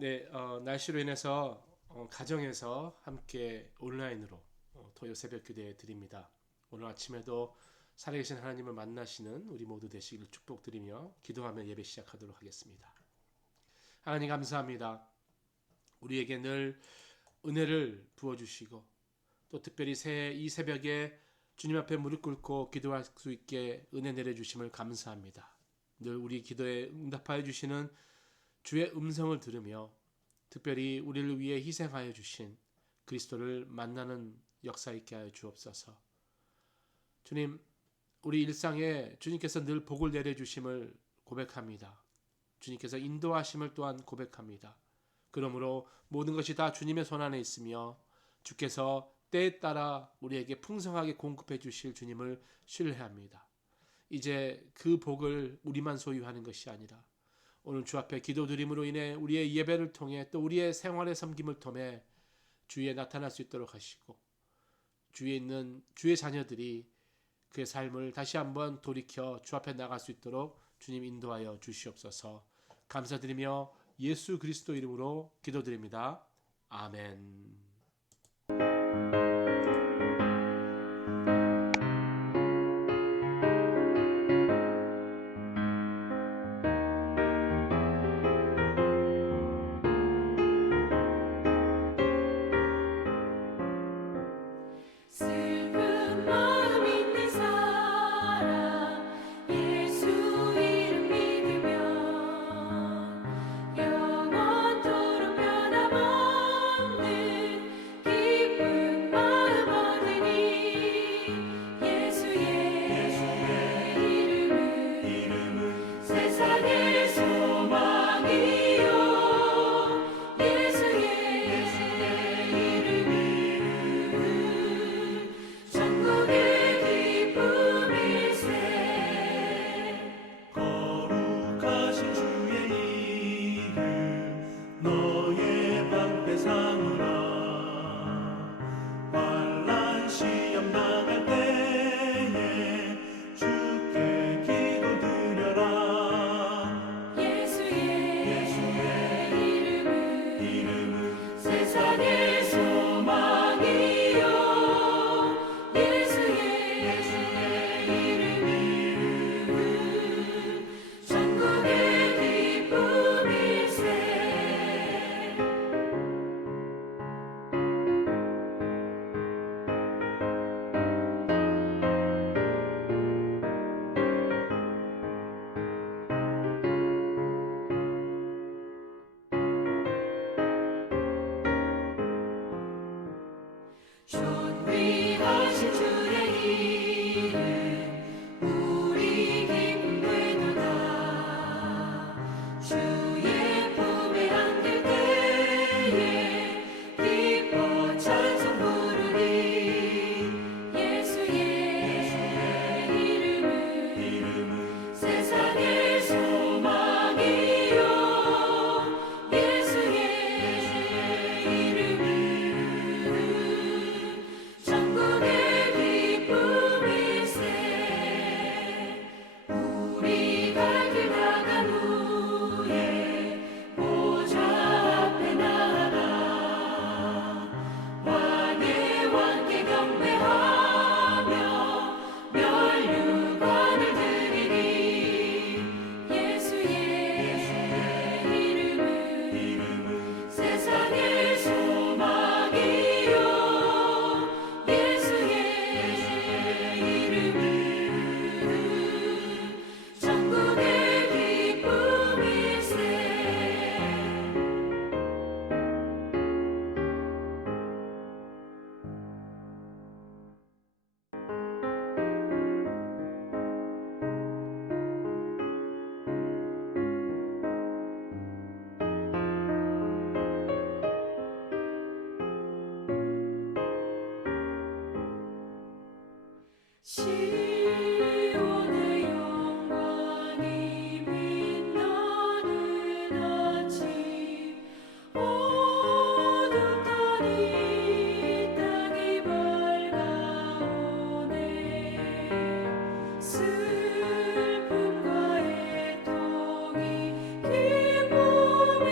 네, 날씨로 인해서 가정에서 함께 온라인으로 토요 새벽 기도에 드립니다. 오늘 아침에도 살아계신 하나님을 만나시는 우리 모두 되시기를 축복드리며 기도하며 예배 시작하도록 하겠습니다. 하나님 감사합니다. 우리에게 늘 은혜를 부어주시고 또 특별히 이 새벽에 주님 앞에 무릎 꿇고 기도할 수 있게 은혜 내려주심을 감사합니다. 늘 우리 기도에 응답하여 주시는 주의 음성을 들으며 특별히 우리를 위해 희생하여 주신 그리스도를 만나는 역사 있게 하여 주옵소서. 주님, 우리 일상에 주님께서 늘 복을 내려주심을 고백합니다. 주님께서 인도하심을 또한 고백합니다. 그러므로 모든 것이 다 주님의 손안에 있으며 주께서 때에 따라 우리에게 풍성하게 공급해 주실 주님을 신뢰합니다. 이제 그 복을 우리만 소유하는 것이 아니라 오늘 주 앞에 기도드림으로 인해 우리의 예배를 통해 또 우리의 생활의 섬김을 통해 주위에 나타날 수 있도록 하시고 주위에 있는 주의 자녀들이 그의 삶을 다시 한번 돌이켜 주 앞에 나갈 수 있도록 주님 인도하여 주시옵소서. 감사드리며 예수 그리스도 이름으로 기도드립니다. 아멘. 슬픈 마음 있는 사람 예수 이름 믿으면 영원토록 변함없는 기쁜 마음 얻으니 예수의 이름은 세상의 소망이요 예수의 이름은 천국의 기쁨일세. 거룩하신 주의 이름 너의 방패 삼으라. 환난 시험 당할 때에 주께 기도드려라. 예수의 이름은 세상의 소망이요 예수의 이름은 천국의 기쁨일세. 존귀하신 주의 이름 우리 기쁨 되도다. 주의 품에 안길 때에 기뻐 찬송 부르리. 예수의 이름은 세상의 소망이요 예수의 이름은 천국의 기쁨일세. 우리 갈 길 다간 후에 보좌 앞에 나아가 왕의 왕께 경배하며 면류관을 드리리. 예수의 이름은 세상의 소망이요 예수의 이름은 천국의 기쁨일세. 시온의 영광이 빛나는 아침 어둠 떨이 땅이 밝아오네. 슬픔과 애통이 기쁨이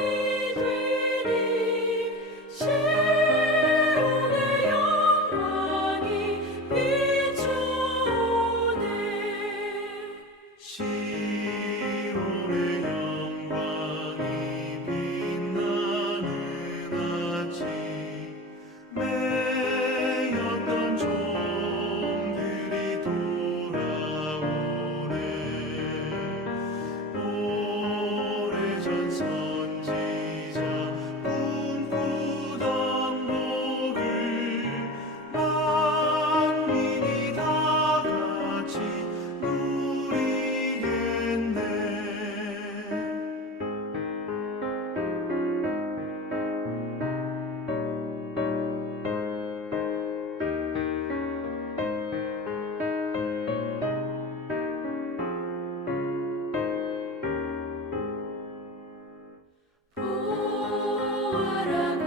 파란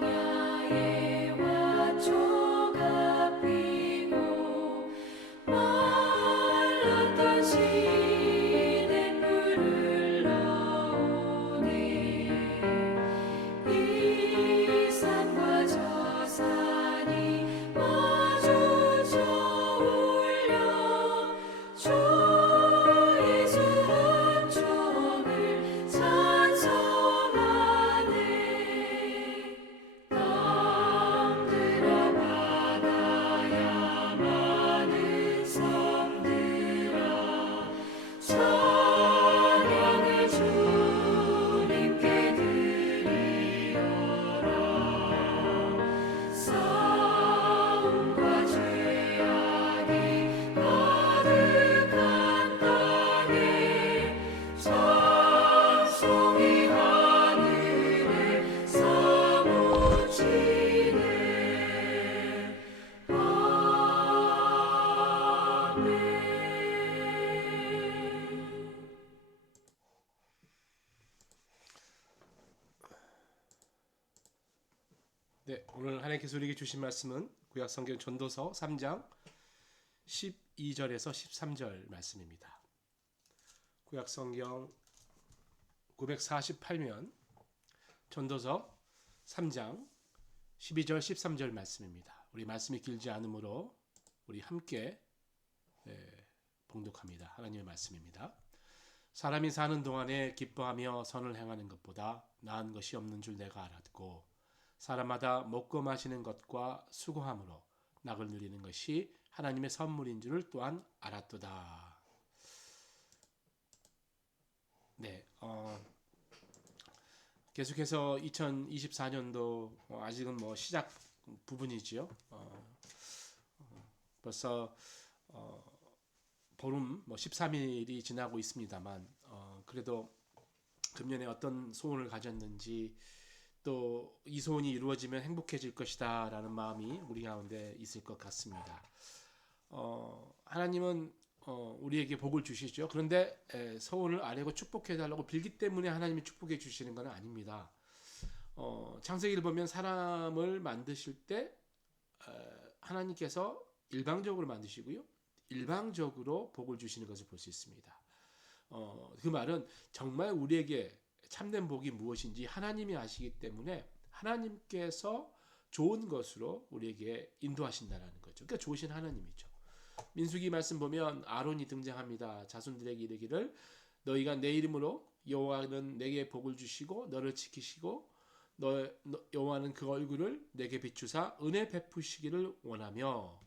광야에 화초가 피고 말랐던 시냇물을 넣으네. 이 산과 저 산이 마주쳐 울려 주 예수 은총을 찬송하네. 땅들아 바다야 많은 섬들아 찬양을 주님께 드리어라. 싸움과 죄악이 가득한 땅에 찬송이 하늘에 사무치네. 아멘. 네, 오늘 하나님께서 우리에게 주신 말씀은 구약성경 전도서 3장 12절에서 13절 말씀입니다. 구약성경 948면 전도서 3장 12절 13절 말씀입니다. 우리 말씀이 길지 않으므로 우리 함께 봉독합니다. 하나님의 말씀입니다. 사람이 사는 동안에 기뻐하며 선을 행하는 것보다 나은 것이 없는 줄 내가 알았고 사람마다 먹고 마시는 것과 수고함으로 낙을 누리는 것이 하나님의 선물인 줄을 또한 알았도다. 네, 계속해서 2024년도 아직은 뭐 시작 부분이지요. 벌써 보름 13일이 지나고 있습니다만 그래도 금년에 어떤 소원을 가졌는지 또 이 소원이 이루어지면 행복해질 것이다 라는 마음이 우리 가운데 있을 것 같습니다. 하나님은 우리에게 복을 주시죠. 그런데 소원을 아뢰고 축복해 달라고 빌기 때문에 하나님이 축복해 주시는 건 아닙니다. 창세기를 보면 사람을 만드실 때 하나님께서 일방적으로 만드시고요, 일방적으로 복을 주시는 것을 볼 수 있습니다. 그 말은 정말 우리에게 참된 복이 무엇인지 하나님이 아시기 때문에 하나님께서 좋은 것으로 우리에게 인도하신다는 거죠. 그러니까 좋으신 하나님이죠. 민수기 말씀 보면 아론이 등장합니다. 자손들에게 이르기를 너희가 내 이름으로 여호와는 내게 복을 주시고 너를 지키시고 여호와는 그 얼굴을 내게 비추사 은혜 베푸시기를 원하며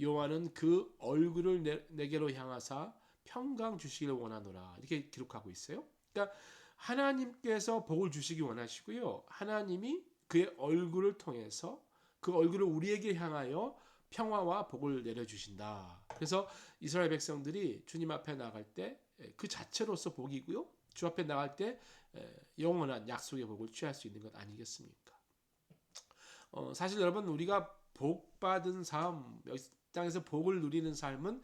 여호와는 그 얼굴을 내게로 향하사 평강 주시기를 원하노라. 이렇게 기록하고 있어요. 그러니까 하나님께서 복을 주시기 원하시고요, 하나님이 그의 얼굴을 통해서 그 얼굴을 우리에게 향하여 평화와 복을 내려주신다. 그래서 이스라엘 백성들이 주님 앞에 나갈 때 그 자체로서 복이고요, 주 앞에 나갈 때 영원한 약속의 복을 취할 수 있는 것 아니겠습니까? 사실 여러분, 우리가 복받은 삶, 이 땅에서 복을 누리는 삶은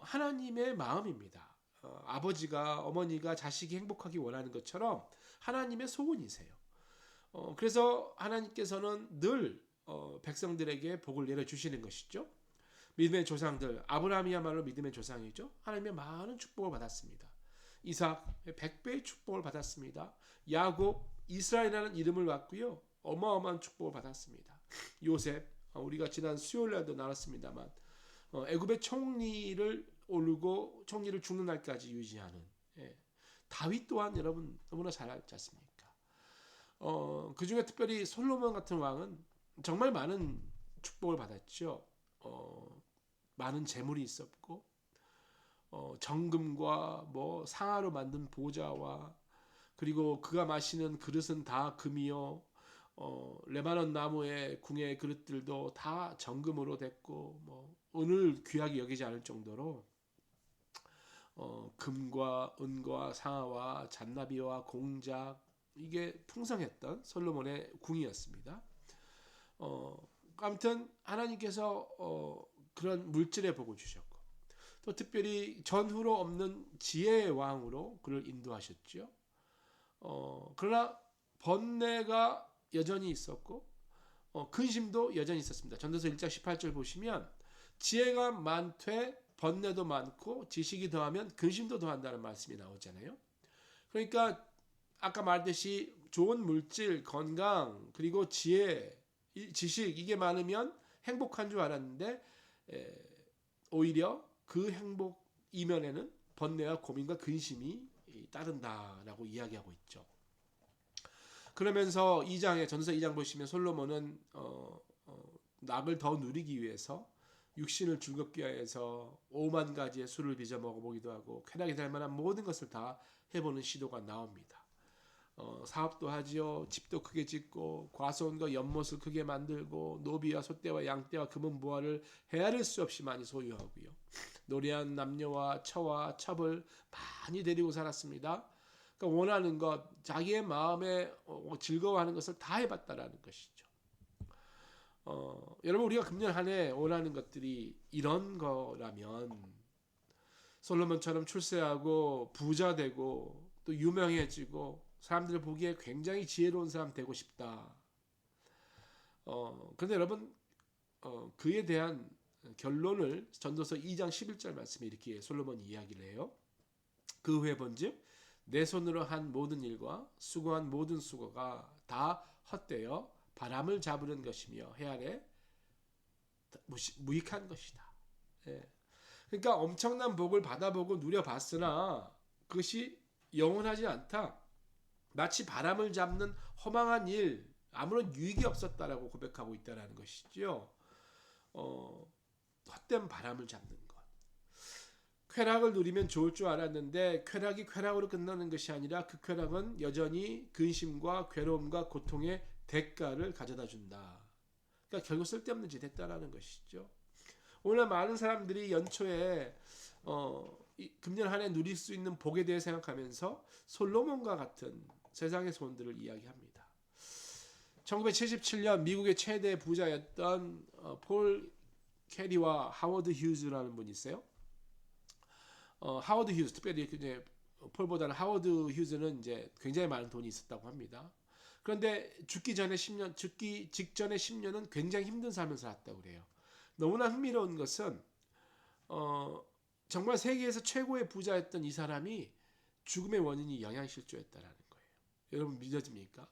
하나님의 마음입니다. 아버지가 어머니가 자식이 행복하기 원하는 것처럼 하나님의 소원이세요. 그래서 하나님께서는 늘 백성들에게 복을 내려주시는 것이죠. 믿음의 조상들, 아브라함이야말로 믿음의 조상이죠. 하나님의 많은 축복을 받았습니다. 이삭 100배의 축복을 받았습니다. 야곱, 이스라엘이라는 이름을 받고요, 어마어마한 축복을 받았습니다. 요셉, 우리가 지난 수요일날도 나눴습니다만 애굽의 총리를 오르고 총리를 죽는 날까지 유지하는 다윗 또한 여러분 너무나 잘 알지 않습니까? 그 중에 특별히 솔로몬 같은 왕은 정말 많은 축복을 받았죠. 많은 재물이 있었고 정금과 뭐 상아로 만든 보좌와 그리고 그가 마시는 그릇은 다 금이요, 레바논 나무의 궁의 그릇들도 다 정금으로 됐고 뭐 은을 귀하게 여기지 않을 정도로 금과 은과 상아와 잔나비와 공작, 이게 풍성했던 솔로몬의 궁이었습니다. 아무튼 하나님께서 그런 물질의 복을 주셨고 또 특별히 전후로 없는 지혜의 왕으로 그를 인도하셨죠. 그러나 번뇌가 여전히 있었고 근심도 여전히 있었습니다. 전도서 1장 18절 보시면 지혜가 많되 번뇌도 많고 지식이 더하면 근심도 더한다는 말씀이 나오잖아요. 그러니까 아까 말했듯이 좋은 물질, 건강, 그리고 지혜, 지식 이게 많으면 행복한 줄 알았는데 오히려 그 행복 이면에는 번뇌와 고민과 근심이 따른다라고 이야기하고 있죠. 그러면서 전도서 2장 보시면 솔로몬은 낙을 더 누리기 위해서 육신을 즐겁게 하여서 5만 가지의 술을 빚어 먹어보기도 하고 쾌락이 될 만한 모든 것을 다 해보는 시도가 나옵니다. 사업도 하지요. 집도 크게 짓고 과수원과 연못을 크게 만들고 노비와 소떼와 양떼와 금은 보화를 헤아릴 수 없이 많이 소유하고요. 노래한 남녀와 처와 첩을 많이 데리고 살았습니다. 그러니까 원하는 것, 자기의 마음에 즐거워하는 것을 다 해봤다라는 것이죠. 여러분 우리가 금년 한 해 원하는 것들이 이런 거라면 솔로몬처럼 출세하고 부자 되고 또 유명해지고 사람들 보기에 굉장히 지혜로운 사람 되고 싶다. 그런데 여러분 그에 대한 결론을 전도서 2장 11절 말씀에 이렇게 솔로몬이 이야기를 해요. 그 후에 본즉 내 손으로 한 모든 일과 수고한 모든 수고가 다 헛되어 바람을 잡으는 것이며 해 아래 무익한 것이다. 그러니까 엄청난 복을 받아보고 누려봤으나 그것이 영원하지 않다. 마치 바람을 잡는 허망한 일, 아무런 유익이 없었다라고 고백하고 있다는 것이죠. 헛된 바람을 잡는 것. 쾌락을 누리면 좋을 줄 알았는데 쾌락이 쾌락으로 끝나는 것이 아니라 그 쾌락은 여전히 근심과 괴로움과 고통의 대가를 가져다 준다. 그러니까 결국 쓸데없는 짓 했다라는 것이죠. 오늘 많은 사람들이 연초에 금년 한 해 누릴 수 있는 복에 대해 생각하면서 솔로몬과 같은 세상의 소원들을 이야기합니다. 1977년 미국의 최대 부자였던 폴 캐리와 하워드 휴즈라는 분이 있어요. 하워드 휴즈, 특별히 이제 폴보다는 하워드 휴즈는 이제 굉장히 많은 돈이 있었다고 합니다. 그런데 죽기 직전에 10년은 굉장히 힘든 삶을 살았다고 그래요. 너무나 흥미로운 것은 정말 세계에서 최고의 부자였던 이 사람이 죽음의 원인이 영양실조였다라는 거예요. 여러분 믿어집니까?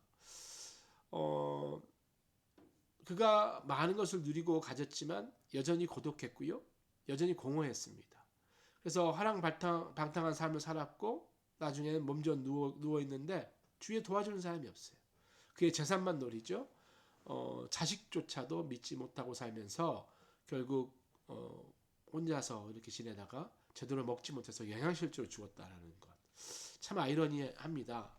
그가 많은 것을 누리고 가졌지만 여전히 고독했고요. 여전히 공허했습니다. 그래서 화랑방탕한 삶을 살았고 나중에는 몸져 누워 있는데 주위에 도와주는 사람이 없어요. 그의 재산만 노리죠. 자식조차도 믿지 못하고 살면서 결국 혼자서 이렇게 지내다가 제대로 먹지 못해서 영양실조로 죽었다라는 것. 참 아이러니합니다.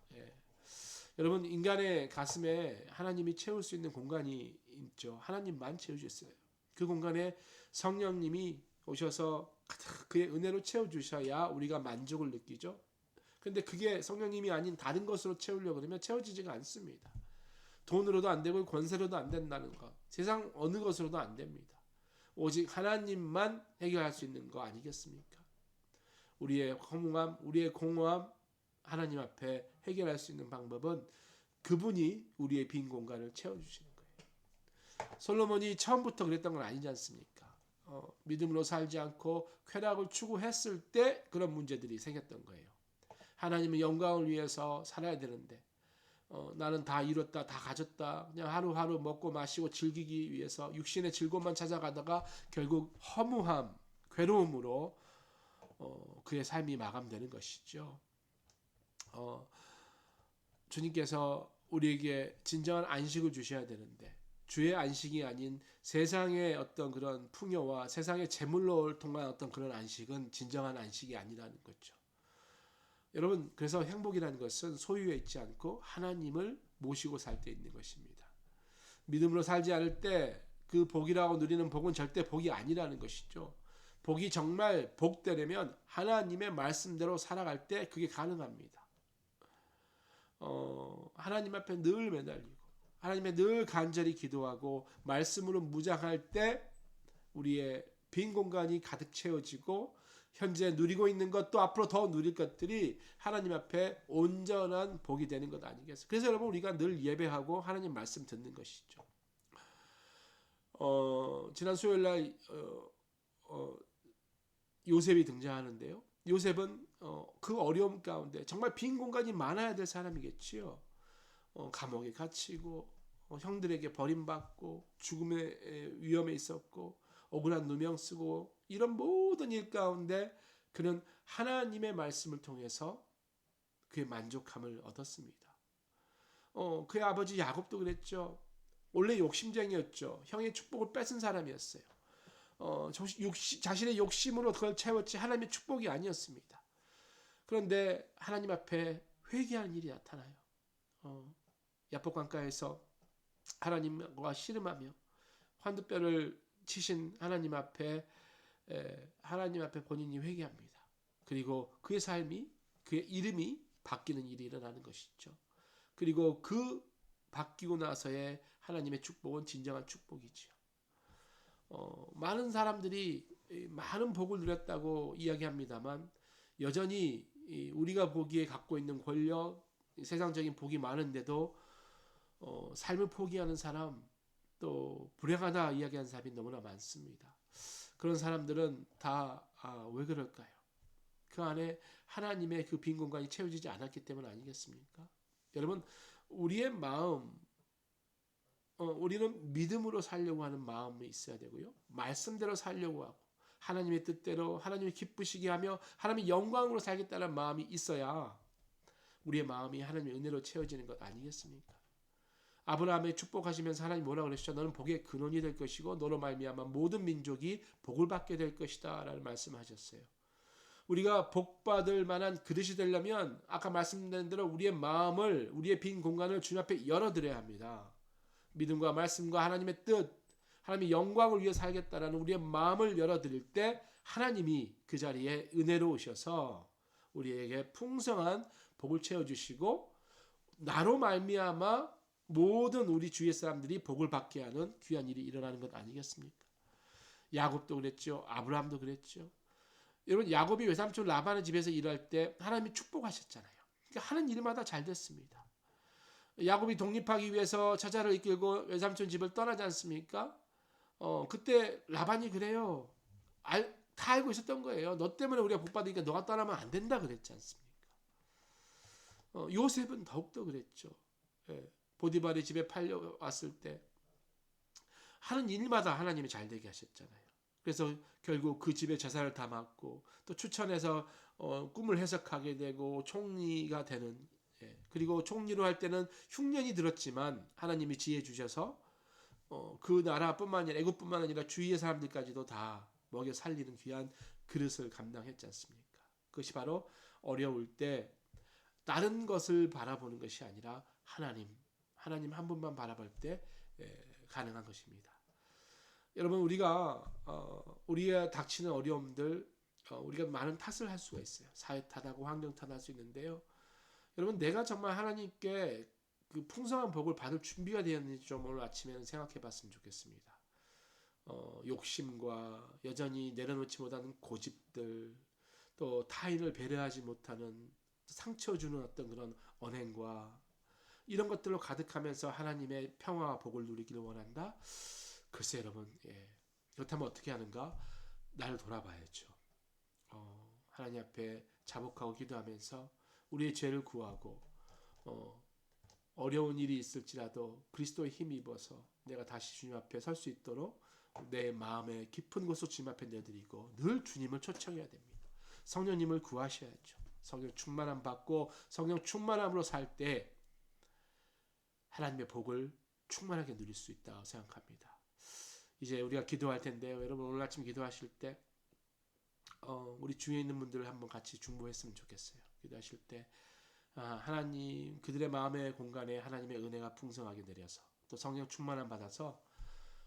여러분 인간의 가슴에 하나님이 채울 수 있는 공간이 있죠. 하나님만 채워주셨어요. 그 공간에 성령님이 오셔서 그의 은혜로 채워주셔야 우리가 만족을 느끼죠. 근데 그게 성령님이 아닌 다른 것으로 채우려고 그러면 채워지지가 않습니다. 돈으로도 안 되고 권세로도 안 된다는 것. 세상 어느 것으로도 안 됩니다. 오직 하나님만 해결할 수 있는 거 아니겠습니까? 우리의 허무함, 우리의 공허함 하나님 앞에 해결할 수 있는 방법은 그분이 우리의 빈 공간을 채워주시는 거예요. 솔로몬이 처음부터 그랬던 건 아니지 않습니까? 믿음으로 살지 않고 쾌락을 추구했을 때 그런 문제들이 생겼던 거예요. 하나님의 영광을 위해서 살아야 되는데 나는 다 이뤘다, 다 가졌다. 그냥 하루하루 먹고 마시고 즐기기 위해서 육신의 즐거움만 찾아가다가 결국 허무함, 괴로움으로 그의 삶이 마감되는 것이죠. 주님께서 우리에게 진정한 안식을 주셔야 되는데 주의 안식이 아닌 세상의 어떤 그런 풍요와 세상의 재물로 통한 어떤 그런 안식은 진정한 안식이 아니라는 거죠. 여러분 그래서 행복이라는 것은 소유에 있지 않고 하나님을 모시고 살 때 있는 것입니다. 믿음으로 살지 않을 때 그 복이라고 누리는 복은 절대 복이 아니라는 것이죠. 복이 정말 복되려면 하나님의 말씀대로 살아갈 때 그게 가능합니다. 하나님 앞에 늘 매달리고 하나님의 늘 간절히 기도하고 말씀으로 무장할 때 우리의 빈 공간이 가득 채워지고 현재 누리고 있는 것 또 앞으로 더 누릴 것들이 하나님 앞에 온전한 복이 되는 것 아니겠어요? 그래서 여러분 우리가 늘 예배하고 하나님 말씀 듣는 것이죠. 지난 수요일 날 요셉이 등장하는데요. 요셉은 그 어려움 가운데 정말 빈 공간이 많아야 될 사람이겠지요. 감옥에 갇히고 형들에게 버림받고 죽음의 위험에 있었고 억울한 누명 쓰고 이런 모든 일 가운데 그는 하나님의 말씀을 통해서 그의 만족함을 얻었습니다. 그의 아버지 야곱도 그랬죠. 원래 욕심쟁이였죠. 형의 축복을 뺏은 사람이었어요. 자신의 욕심으로 그걸 채웠지 하나님의 축복이 아니었습니다. 그런데 하나님 앞에 회개하는 일이 나타나요. 야복강가에서 하나님과 씨름하며 환두뼈를 치신 하나님 앞에 본인이 회개합니다. 그리고 그의 삶이, 그의 이름이 바뀌는 일이 일어나는 것이죠. 그리고 그 바뀌고 나서의 하나님의 축복은 진정한 축복이지요. 많은 사람들이 많은 복을 누렸다고 이야기합니다만 여전히 우리가 보기에 갖고 있는 권력, 세상적인 복이 많은데도 삶을 포기하는 사람, 또 불행하다 이야기하는 사람이 너무나 많습니다. 그런 사람들은 다 왜 그럴까요? 그 안에 하나님의 그 빈 공간이 채워지지 않았기 때문 아니겠습니까? 여러분, 우리의 마음, 우리는 믿음으로 살려고 하는 마음이 있어야 되고요. 말씀대로 살려고 하고 하나님의 뜻대로 하나님이 기쁘시게 하며 하나님의 영광으로 살겠다는 마음이 있어야 우리의 마음이 하나님의 은혜로 채워지는 것 아니겠습니까? 아브라함의 축복하시면서 하나님 뭐라고 그러시죠? 너는 복의 근원이 될 것이고 너로 말미암아 모든 민족이 복을 받게 될 것이다 라는 말씀하셨어요. 우리가 복받을 만한 그릇이 되려면 아까 말씀드린 대로 우리의 마음을, 우리의 빈 공간을 주님 앞에 열어드려야 합니다. 믿음과 말씀과 하나님의 뜻, 하나님의 영광을 위해 살겠다라는 우리의 마음을 열어드릴 때 하나님이 그 자리에 은혜로 오셔서 우리에게 풍성한 복을 채워주시고 나로 말미암아 모든 우리 주위의 사람들이 복을 받게 하는 귀한 일이 일어나는 것 아니겠습니까? 야곱도 그랬죠. 아브라함도 그랬죠. 여러분 야곱이 외삼촌 라반의 집에서 일할 때 하나님이 축복하셨잖아요. 그러니까 하는 일마다 잘 됐습니다. 야곱이 독립하기 위해서 처자를 이끌고 외삼촌 집을 떠나지 않습니까? 그때 라반이 그래요. 다 알고 있었던 거예요. 너 때문에 우리가 복 받으니까 너가 떠나면 안 된다 그랬지 않습니까? 요셉은 더욱더 그랬죠. 보디발의 집에 팔려왔을 때 하는 일마다 하나님이 잘 되게 하셨잖아요. 그래서 결국 그 집의 재산을 다 맡고 또 추천해서 꿈을 해석하게 되고 총리가 되는, 그리고 총리로 할 때는 흉년이 들었지만 하나님이 지혜 주셔서 그 나라뿐만 아니라 애국뿐만 아니라 주위의 사람들까지도 다 먹여 살리는 귀한 그릇을 감당했지 않습니까? 그것이 바로 어려울 때 다른 것을 바라보는 것이 아니라 하나님 한 분만 바라볼 때 가능한 것입니다. 여러분 우리가 닥치는 어려움들, 우리가 많은 탓을 할 수가 있어요. 사회 탓하고 환경 탓할 수 있는데요. 여러분 내가 정말 하나님께 그 풍성한 복을 받을 준비가 되었는지 좀 오늘 아침에는 생각해 봤으면 좋겠습니다. 욕심과 여전히 내려놓지 못하는 고집들, 또 타인을 배려하지 못하는 상처 주는 어떤 그런 언행과 이런 것들로 가득하면서 하나님의 평화와 복을 누리기를 원한다? 글쎄 여러분, 그렇다면 어떻게 하는가? 나를 돌아봐야죠. 하나님 앞에 자복하고 기도하면서 우리의 죄를 구하고 어려운 일이 있을지라도 그리스도의 힘이 입어서 내가 다시 주님 앞에 설 수 있도록 내 마음의 깊은 곳으로 주님 앞에 내드리고 늘 주님을 초청해야 됩니다. 성령님을 구하셔야죠. 성령 충만함 받고 성령 충만함으로 살 때 하나님의 복을 충만하게 누릴 수 있다고 생각합니다. 이제 우리가 기도할 텐데요. 여러분 오늘 아침 기도하실 때 우리 주위에 있는 분들을 한번 같이 중보했으면 좋겠어요. 기도하실 때 하나님 그들의 마음의 공간에 하나님의 은혜가 풍성하게 내려서 또 성령 충만함 받아서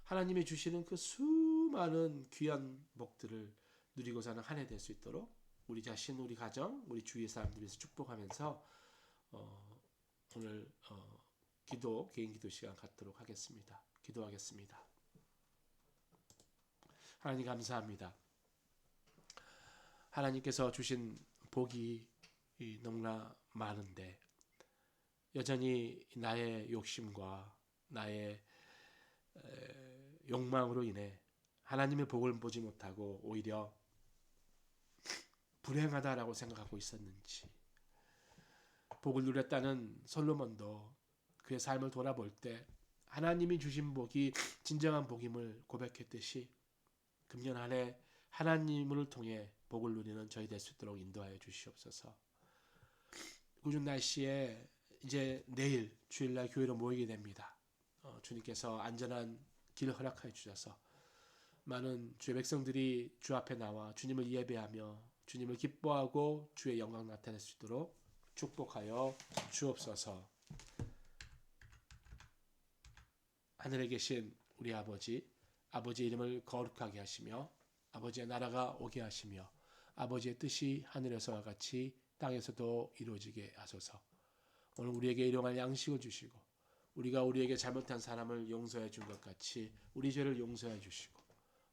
하나님이 주시는 그 수많은 귀한 복들을 누리고 사는 한 해 될 수 있도록 우리 자신, 우리 가정, 우리 주위의 사람들 위해서 축복하면서 오늘 개인 기도 시간 갖도록 하겠습니다. 기도하겠습니다. 하나님 감사합니다. 하나님께서 주신 복이 너무나 많은데 여전히 나의 욕심과 나의 욕망으로 인해 하나님의 복을 보지 못하고 오히려 불행하다라고 생각하고 있었는지, 복을 누렸다는 솔로몬도 그의 삶을 돌아볼 때 하나님이 주신 복이 진정한 복임을 고백했듯이 금년 한 해 하나님을 통해 복을 누리는 저희 될 수 있도록 인도하여 주시옵소서. 궂은 날씨에 이제 내일 주일날 교회로 모이게 됩니다. 주님께서 안전한 길을 허락하여 주셔서 많은 주의 백성들이 주 앞에 나와 주님을 예배하며 주님을 기뻐하고 주의 영광 나타낼 수 있도록 축복하여 주옵소서. 하늘에 계신 우리 아버지의 이름을 거룩하게 하시며 아버지의 나라가 오게 하시며 아버지의 뜻이 하늘에서와 같이 땅에서도 이루어지게 하소서. 오늘 우리에게 일용할 양식을 주시고 우리가 우리에게 잘못한 사람을 용서해 준 것 같이 우리 죄를 용서해 주시고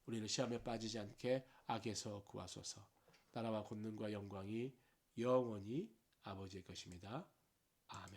우리를 시험에 빠지지 않게 악에서 구하소서. 나라와 권능과 영광이 영원히 아버지의 것입니다. 아멘.